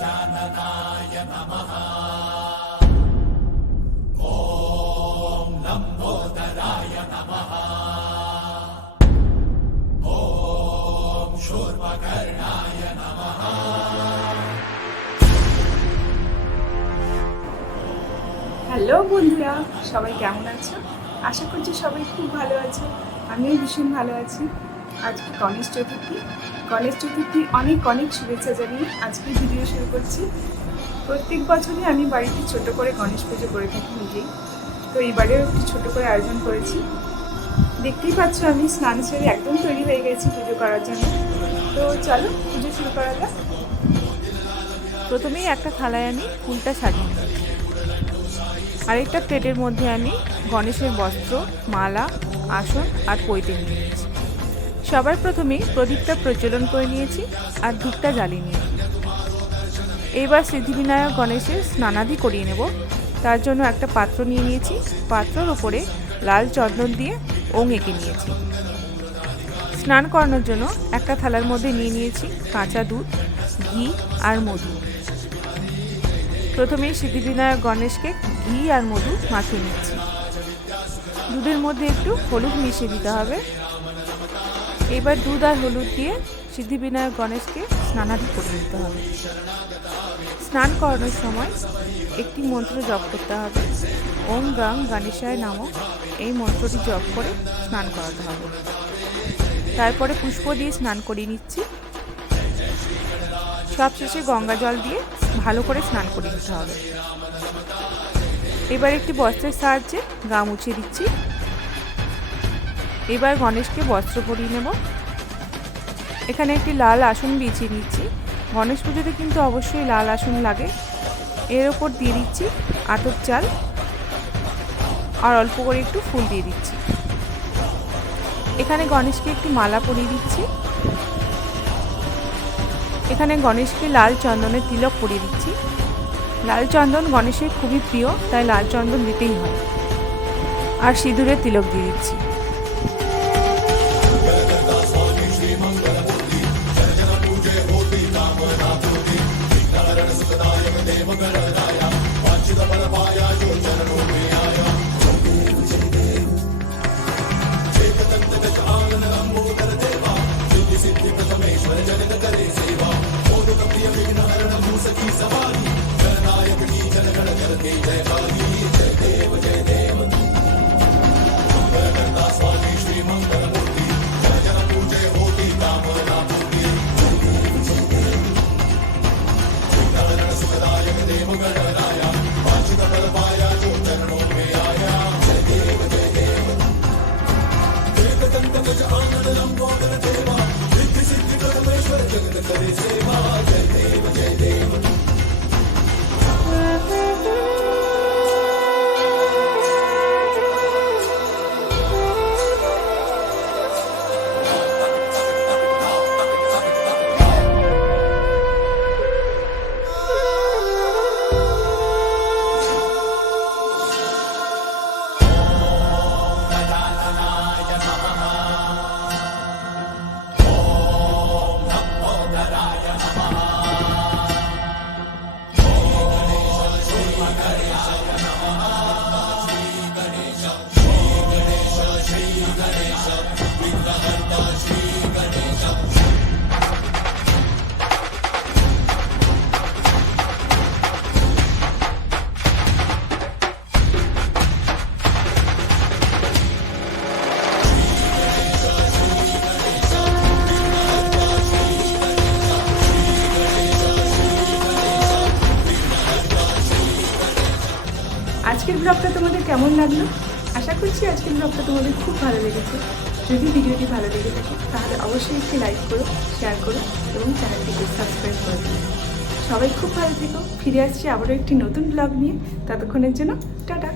गजाननाय नमः। ॐ लम्बोदराय नमः। ॐ शूर्पकर्णाय नमः। হ্যালো বন্ধুরা, সবাই কেমন আছো? আশা করছি সবাই খুব ভালো আছো। আমিও ভীষণ ভালো আছি। আজকে গণেশ চতুর্থী অনেক অনেক শুভেচ্ছা জানিয়ে আজকে ভিডিও শুরু করছি। প্রত্যেক বছরই আমি বাড়িতে ছোট করে গণেশ পুজো করে থাকি নিজেই। তো এইবারেও একটু ছোট করে আয়োজন করেছি। দেখতেই পাচ্ছ আমি স্নান সেরে একদম তৈরি হয়ে গেছি পুজো করার জন্য। তো চলো পুজো শুরু করা যাক। প্রথমেই একটা থালায় আমি ফুলটা সাজিয়ে নিই। আরেকটা প্লেটের মধ্যে আমি গণেশের বস্ত্র, মালা, আসন আর পৈতে নিয়ে নিয়েছি। সবার প্রথমেই প্রদীপটা প্রজ্বলন করে নিয়েছি আর ধূপটা জ্বালিয়ে নিয়েছি। এইবার সিদ্ধিবিনায়ক গণেশের স্নানাদি করিয়ে নেব। তার জন্য একটা পাত্র নিয়ে নিয়েছি। পাত্রের ওপরে লাল চন্দন দিয়ে ওং এঁকে নিয়েছি। স্নান করানোর জন্য একটা থালার মধ্যে নিয়ে নিয়েছি কাঁচা দুধ, ঘি আর মধু। প্রথমেই সিদ্ধিবিনায়ক গণেশকে ঘি আর মধু মাখিয়ে নিচ্ছি। দুধের মধ্যে একটু হলুদ মিশিয়ে দিতে হবে। এবার দুধ আর হলুদ দিয়ে সিদ্ধিবিনায়ক গণেশকে স্নানাদি করে নিতে হবে। স্নান করানোর সময় একটি মন্ত্র জপ করতে হবে। ওম গাং গণেশায় নামক এই মন্ত্রটি জপ করে স্নান করাতে হবে। তারপরে পুষ্প দিয়ে স্নান করিয়ে নিচ্ছি। সবশেষে গঙ্গা জল দিয়ে ভালো করে স্নান করে নিতে হবে। এবার একটি বস্ত্রের সাহায্যে গা মুছিয়ে দিচ্ছি। এবার গণেশকে বস্ত্র পরিয়ে নেব। এখানে একটি লাল আসন বিছিয়ে নিচ্ছি। গণেশ পুজোতে কিন্তু অবশ্যই লাল আসন লাগে। এর ওপর দিয়ে দিচ্ছি আতপ চাল আর অল্প করে একটু ফুল দিয়ে দিচ্ছি। এখানে গণেশকে একটি মালা পরিয়ে দিচ্ছি। এখানে গণেশকে লাল চন্দনের তিলক পরিয়ে দিচ্ছি। লাল চন্দন গণেশের খুবই প্রিয়, তাই লাল চন্দন দিতেই হয়। আর সিঁদুরের তিলক দিয়ে দিচ্ছি। আজকের ব্লগটা তোমাদের কেমন লাগলো? আশা করছি আজকের ব্লগটা তোমাদের খুব ভালো লেগেছে। যদি ভিডিওটি ভালো লেগে থাকে তাহলে অবশ্যই একটি লাইক করো, শেয়ার করো এবং চ্যানেলটিকে সাবস্ক্রাইব করে দিও। সবাই খুব ভালো থেকো। ফিরে আসছি আবারও একটি নতুন ব্লগ নিয়ে। ততক্ষণের জন্য টাটা।